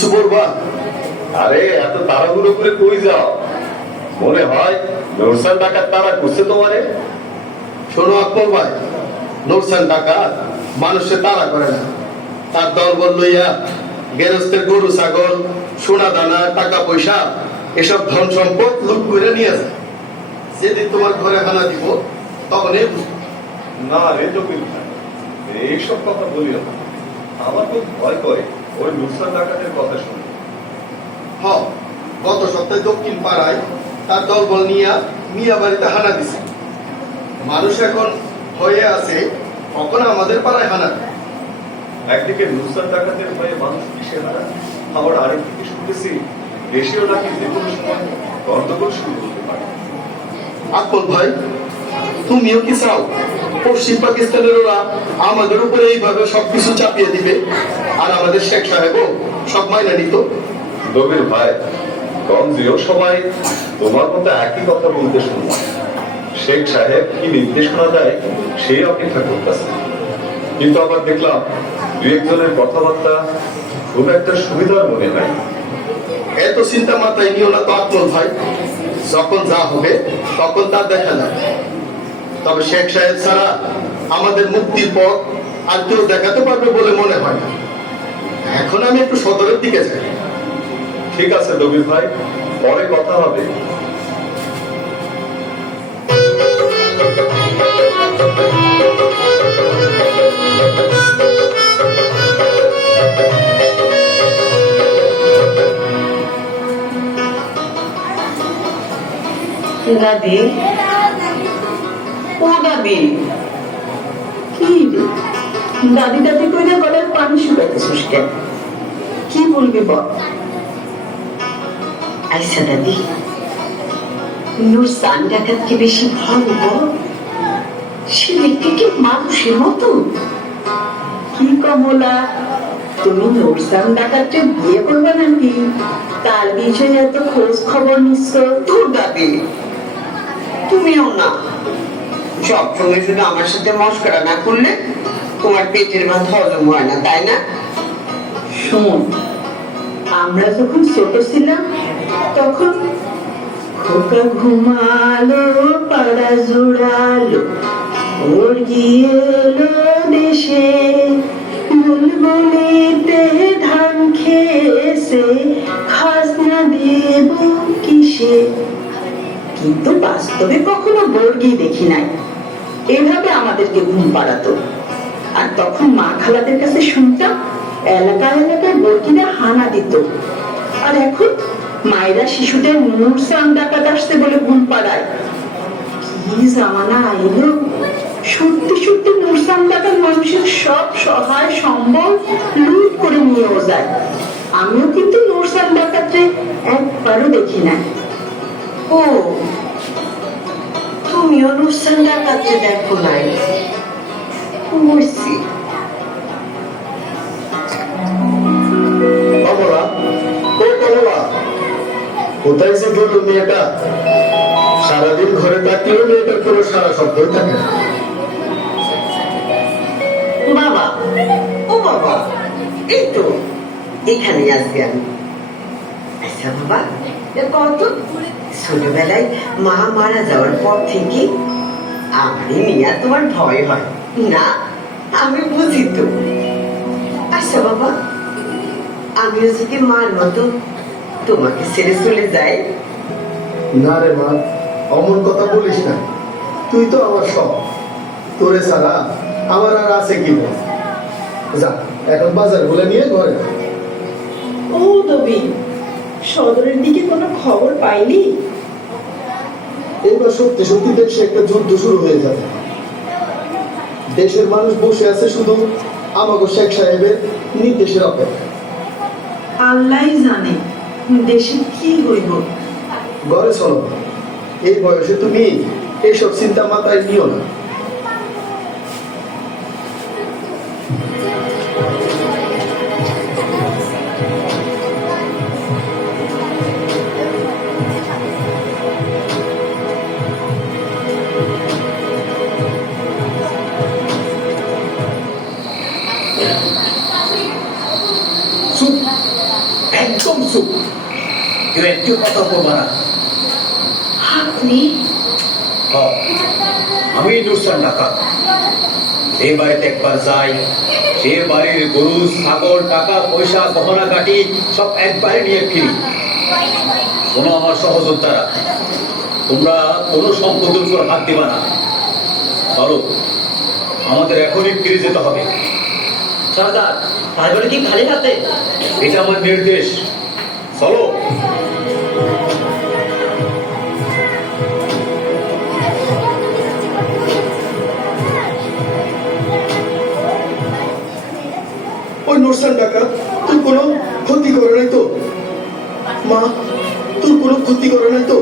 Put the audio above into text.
কিছু বলবা? আরে, এত তাড়াহুড়ো করে কই যাও? মনে হয় নরসান ডাকাত তারা করছে তোমারে। শোনো আকবর ভাই নোরসান টাকা মানুষে তারা করে না। তার দল বল লইয়া গেরস্তের গরু, ছাগল, সোনা দানা, টাকা পয়সা, এসব ধন সম্পদ লুট করে নিয়ে যায়। যেদিন তোমার ঘরে হানা দিব, তখনই বুঝব। না, রে জকির এইসব কথা বলিও আমার খুব ভয় করে। ওই নুরসান ডাকাতের কথা শুনে হ গত সপ্তাহে দক্ষিণ পাড়ায় তার দলবল নিয়ে মিয়া বাড়িতে হানা দিছে। মানুষ এখন হয়ে আছে কখন আমাদের পাড়ায় হানা। একদিকে নুরসান ডাকাতের ভয়ে মানুষ কিসে হারা আবার আরেকদিকে শুনতেছি দেশীয় নাকি যে কোনো সময় গন্ডগোল শুরু হতে পারে। আকবর ভাই তুমিও কি চাও? পশ্চিম পাকিস্তানের ওরা আমাদের উপরে এইভাবে সবকিছু চাপিয়ে দিবে। আর আমাদের শেখ সাহেবও সব মাইনা নিত। দবির ভাই গঞ্জেও সবাই তোমার মতো একই কথা বলতে শুনলাম শেখ সাহেব কি নির্দেশনা দেয় সেই অপেক্ষা করতেছে। কিন্তু আবার দেখলাম দু একজনের কথাবার্তা খুব একটা সুবিধার মনে হয় এত চিন্তা মাথায় নিও না তো আকবর ভাই। যখন যা হবে তখন তা দেখা যাবে। তবে শেখ সাহেব ছাড়া আমাদের মুক্তির পথ আর কেউ দেখাতে পারবে বলে মনে হয় না। এখন আমি একটু সদরের দিকে যাই। ঠিক আছে দবির ভাই, পরে কথা হবে। দাদি দাদি কি দাদি দাদি গলার পানি শুকাইতেছিস কেন? কি বলবি বল? দাদি বেশি সে দেখতে কি মানুষের মতো? কি কমলা, তুমি নূরসান ডাকাতকে বিয়ে করবে নাকি? তার বিষয়ে এত খোঁজ খবর নিচ্ছ, তোর দাবি তুমিও না। শুধু আমার সাথে মস্করা না করলে তোমার পেটের ভাত হজম হয় না, তাই না? আমরা যখন ছোট ছিলাম, তখন খোকা ঘুমালো, পাড়া জোড়ালো, ওর গিয়েলো দেশে বুলবুলিতে ধান খেয়েছে, খাজনা দেব কিসে? কিন্তু বাস্তবে কখনো বর্গি দেখি নাই। এভাবে আমাদেরকে ঘুম পাড়াতো। আর তখন মা খালাদের কাছে শুনতাম, এলাকায় এলাকায় বর্গিরা হানা দিত। আর এখন মায়েরা শিশুদের মুরসান ডাকাত আসছে বলে ঘুম পাড়ায়। কি জামানা সত্যি সত্যি ডাকাত মানুষের সব সহায় সম্বল লুট করে নিয়েও যায়। আমিও কিন্তু মুরসান ডাকাতরে একবারও দেখি না ও নুরসান ডাকাতকে দেখো নাই। বুঝছি কমলা ও কমলা কোথায় যে গেল মেয়েটা? সারাদিন ঘরে থাকলেও মেয়েটার কোনো সারা শব্দই থাকে বাবা ও বাবা এই তো এখানে আসবে আমি। আচ্ছা বাবা। কত ছোটবেলায় মা মারা যাওয়ার পর থেকে আমারই নিয়ে তোমার ভয় হয়। না আমি বুঝি তো। আচ্ছা বাবা আমিও যদি মার মতো তোমাকে ছেড়ে চলে যাই। না রে মা অমন কথা বলিস না। তুই তো আমার সব। তোরে ছাড়া আমার আর আছে কি বল? যা এখন বাজার বলে নিয়ে ঘরে ও দবি সদরের দিকে কোনো খবর পাইলি এবার সত্যি সত্যি দেশে একটা যুদ্ধ শুরু হয়ে যাবে। দেশের মানুষ বসে আছে শুধু আমাকে শেখ সাহেবের নির্দেশের অপেক্ষা আল্লাহ জানে দেশে কি হইব। ঘরে চলো। এই বয়সে তুমি এইসব চিন্তা মাথায় নিও না। চুপ কেউ একটু কথা বলবা না। আপনি? আমি নুরসান ডাকাত যে বাড়িতে একবার যাই সে বাড়ির গরু ছাগল টাকা পয়সা গহনা কাটি সব একবারে নিয়ে ফিরি। শোনো আমার সহযোদ্ধারা তোমরা কোনো সম্পদের উপর হাত দিবা না। চলো আমাদের এখনই ফিরে যেতে হবে। সর্দার তাই কি খালি হাতে? এটা আমার নির্দেশ। চলো। ওই নোরসান ডাকাত তোর কোনো ক্ষতি করে নাই তো? মা তোর কোনো ক্ষতি করে নাই তো?